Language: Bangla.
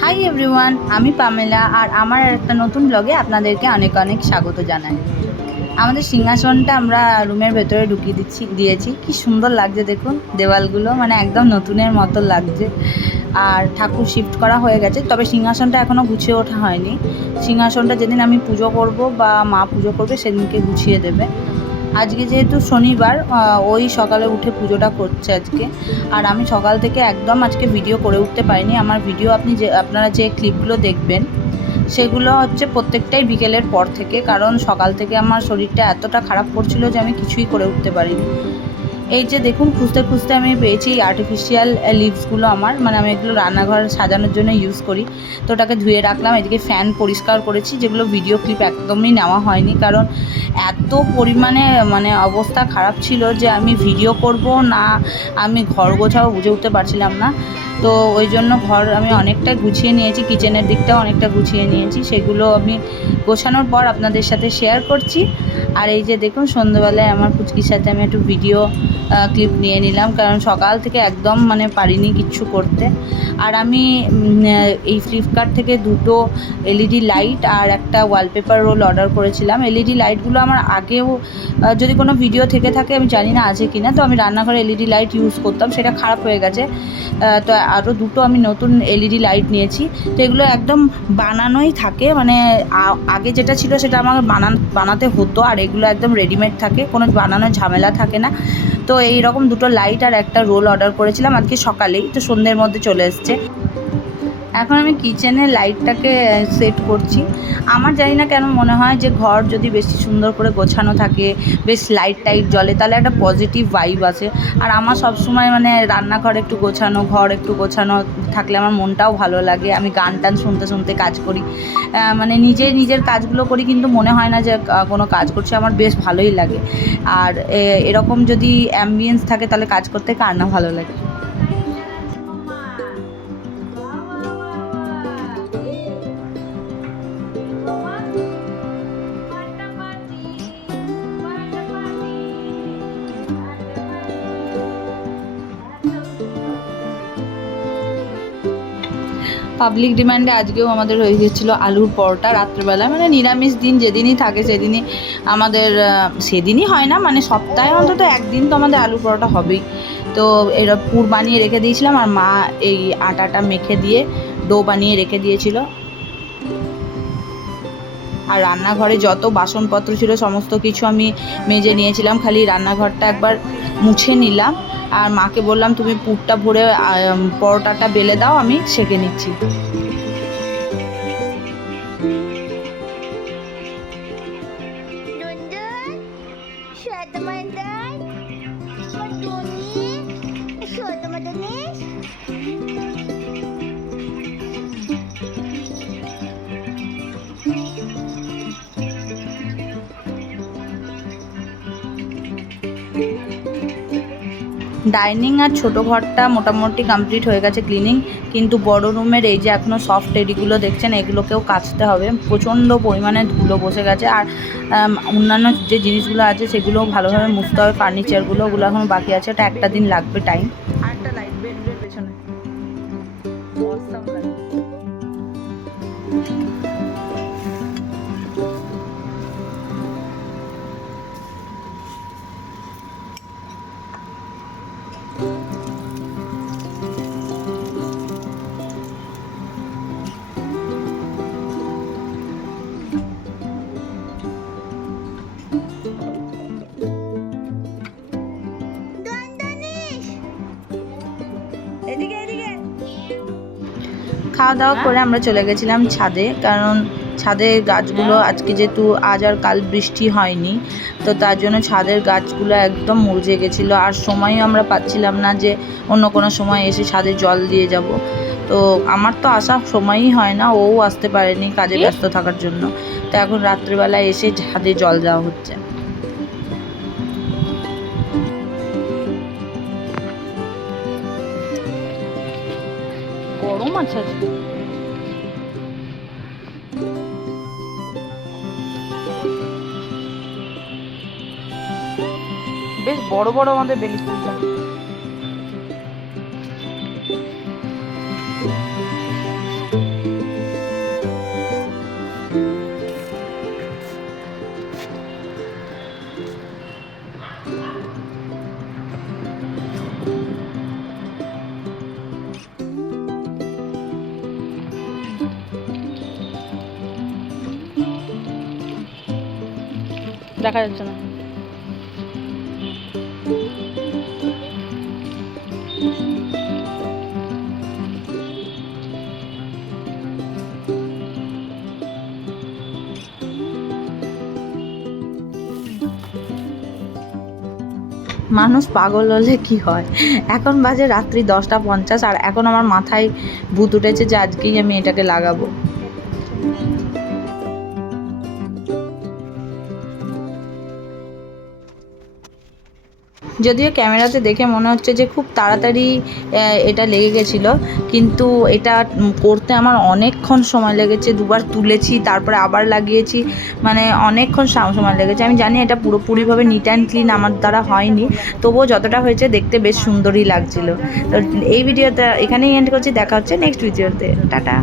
হাই এভরিওয়ান, আমি পামেলা আর আমার একটা নতুন ব্লগে আপনাদেরকে অনেক অনেক স্বাগত জানাই। আমাদের সিংহাসনটা আমরা রুমের ভেতরে ঢুকিয়ে দিয়েছি। কি সুন্দর লাগছে দেখুন, দেওয়ালগুলো মানে একদম নতুনের মতো লাগছে। আর ঠাকুর শিফট করা হয়ে গেছে, তবে সিংহাসনটা এখনও গুছিয়ে ওঠা হয়নি। সিংহাসনটা যেদিন আমি পুজো করব বা মা পুজো করবে সেদিনকে গুছিয়ে দেবে। আজকে যেহেতু শনিবার, ওই সকালে উঠে পুজোটা করছে আজকে। আর আমি সকাল থেকে একদম আজকে ভিডিও করে উঠতে পারিনি। আমার ভিডিও আপনারা যে ক্লিপগুলো দেখবেন সেগুলো হচ্ছে প্রত্যেকটাই বিকেলের পর থেকে, কারণ সকাল থেকে আমার শরীরটা এতটা খারাপ করছিল যে আমি কিছুই করে উঠতে পারিনি। এই যে দেখুন, খুঁজতে খুঁজতে আমি পেয়েছি এই আর্টিফিশিয়াল লিভসগুলো। আমি এগুলো রান্নাঘর সাজানোর জন্য ইউজ করি। তো ওটাকে ধুয়ে রাখলাম। এদিকে ফ্যান পরিষ্কার করেছি, যেগুলো ভিডিও ক্লিপ একদমই নেওয়া হয়নি, কারণ এত পরিমাণে অবস্থা খারাপ ছিল যে আমি ভিডিও করব না আমি ঘর গোছাবো বুঝে উঠতে পারছিলাম না। তো ওই জন্য ঘর আমি অনেকটা গুছিয়ে নিয়েছি, কিচেনের দিকটাও অনেকটা গুছিয়ে নিয়েছি। সেগুলো আমি গোছানোর পর আপনাদের সাথে শেয়ার করছি। আর এই যে দেখুন, সন্ধ্যেবেলায় আমার পুচকির সাথে আমি একটু ভিডিও ক্লিপ নিয়ে নিলাম, কারণ সকাল থেকে একদম পারিনি কিচ্ছু করতে। আর আমি এই ফ্লিপকার্ট থেকে দুটো এলইডি লাইট আর একটা ওয়ালপেপার রোল অর্ডার করেছিলাম। এলইডি লাইটগুলো আমার আগেও যদি কোনো ভিডিও থেকে থাকে আমি জানি না আছে কি না, তো আমি রান্নাঘরে এলইডি লাইট ইউজ করতাম, সেটা খারাপ হয়ে গেছে। তো আরও দুটো আমি নতুন এলইডি লাইট নিয়েছি। তো এগুলো একদম বানানোই থাকে, আগে যেটা ছিল সেটা আমাকে বানাতে হতো, আর এগুলো একদম রেডিমেড থাকে, কোনো বানানোর ঝামেলা থাকে না। তো এই রকম দুটো লাইট আর একটা রোল অর্ডার করেছিলাম আজকে সকালেই, তো সন্ধ্যের মধ্যে চলে এসছে। এখন আমি কিচেনে লাইটটাকে সেট করছি। আমার জানি না কেন মনে হয় যে ঘর যদি বেশি সুন্দর করে গোছানো থাকে, বেশ লাইট টাইট জ্বলে, তাহলে একটা পজিটিভ ভাইব আসে। আর আমার সবসময় রান্নাঘর একটু গোছানো, ঘর একটু গোছানো থাকলে আমার মনটাও ভালো লাগে। আমি গান টান শুনতে শুনতে কাজ করি, নিজের কাজগুলো করি, কিন্তু মনে হয় না যে কোনো কাজ করছি, আমার বেশ ভালোই লাগে। আর এরকম যদি অ্যাম্বিয়েন্স থাকে তাহলে কাজ করতে কার না ভালো লাগে। পাবলিক ডিমান্ডে আজকেও আমাদের হয়ে গেছিলো আলুর পরোটা রাত্রেবেলা। নিরামিষ দিন যেদিনই থাকে সেদিনই আমাদের, সেদিনই হয় না, সপ্তাহে অন্তত একদিন তো আমাদের আলুর পরোটা হবেই। তো এরা পুর বানিয়ে রেখে দিয়েছিলাম, আর মা এই আটাটা মেখে দিয়ে ডো বানিয়ে রেখে দিয়েছিল। আর রান্নাঘরে যত বাসনপত্র ছিল সমস্ত কিছু আমি মেজে নিয়েছিলাম, খালি রান্নাঘরটা একবার মুছে নিলাম। আর মাকে বললাম, তুমি পুরটা ভরে পরোটাটা বেলে দাও, আমি সেঁকে নিচ্ছি। ডাইনিং আর ছোটো ঘরটা মোটামুটি কমপ্লিট হয়ে গেছে ক্লিনিং, কিন্তু বড় রুমের এই যে এখনও সফট এরিগুলো দেখছেন, এগুলোকেও কাচতে হবে। প্রচণ্ড পরিমাণে ধুলো বসে গেছে, আর অন্যান্য যে জিনিসগুলো আছে সেগুলোও ভালোভাবে মুছতে হবে। ফার্নিচারগুলো ওগুলো এখন বাকি আছে, ওটা একটা দিন লাগবে টাইম। আর একটা লাইট বেডরুমের পেছনে খাওয়া দাওয়া করে আমরা চলে গেছিলাম ছাদে, কারণ ছাদের গাছগুলো আজকে যেহেতু আজ আর কাল বৃষ্টি হয়নি, তো তার জন্য ছাদের গাছগুলো একদম মুরঝে গেছিলো। আর সময়ও আমরা পাচ্ছিলাম না যে অন্য কোনো সময় এসে ছাদে জল দিয়ে যাব। তো আমার তো আসার সময়ই হয় না, ও আসতে পারেনি কাজে ব্যস্ত থাকার জন্য। তো এখন রাত্রিবেলায় এসে ছাদে জল দেওয়া হচ্ছে। গরম আছে আজকে। বেশ বড় বড় বড় আমাদের বেলি ফুলটা। দেখা যাচ্ছে না। মানুষ পাগল হলে কি হয়, এখন বাজে রাত্রি 10টা 50 আর এখন আমার মাথায় ভূত উঠেছে যে আজকেই আমি এটাকে লাগাবো। যদিও ক্যামেরাতে দেখে মনে হচ্ছে যে খুব তাড়াতাড়ি এটা লেগে গেছিলো, কিন্তু এটা করতে আমার অনেকক্ষণ সময় লেগেছে। দুবার তুলেছি, তারপরে আবার লাগিয়েছি, মানে অনেকক্ষণ সময় লেগেছে। আমি জানি এটা পুরোপুরিভাবে নিট অ্যান্ড ক্লিন আমার দ্বারা হয়নি, তবুও যতটা হয়েছে দেখতে বেশ সুন্দরই লাগছিলো। তো এই ভিডিওটা এখানেই এন্ড করছি, দেখা হচ্ছে নেক্সট ভিডিওতে। টাটা।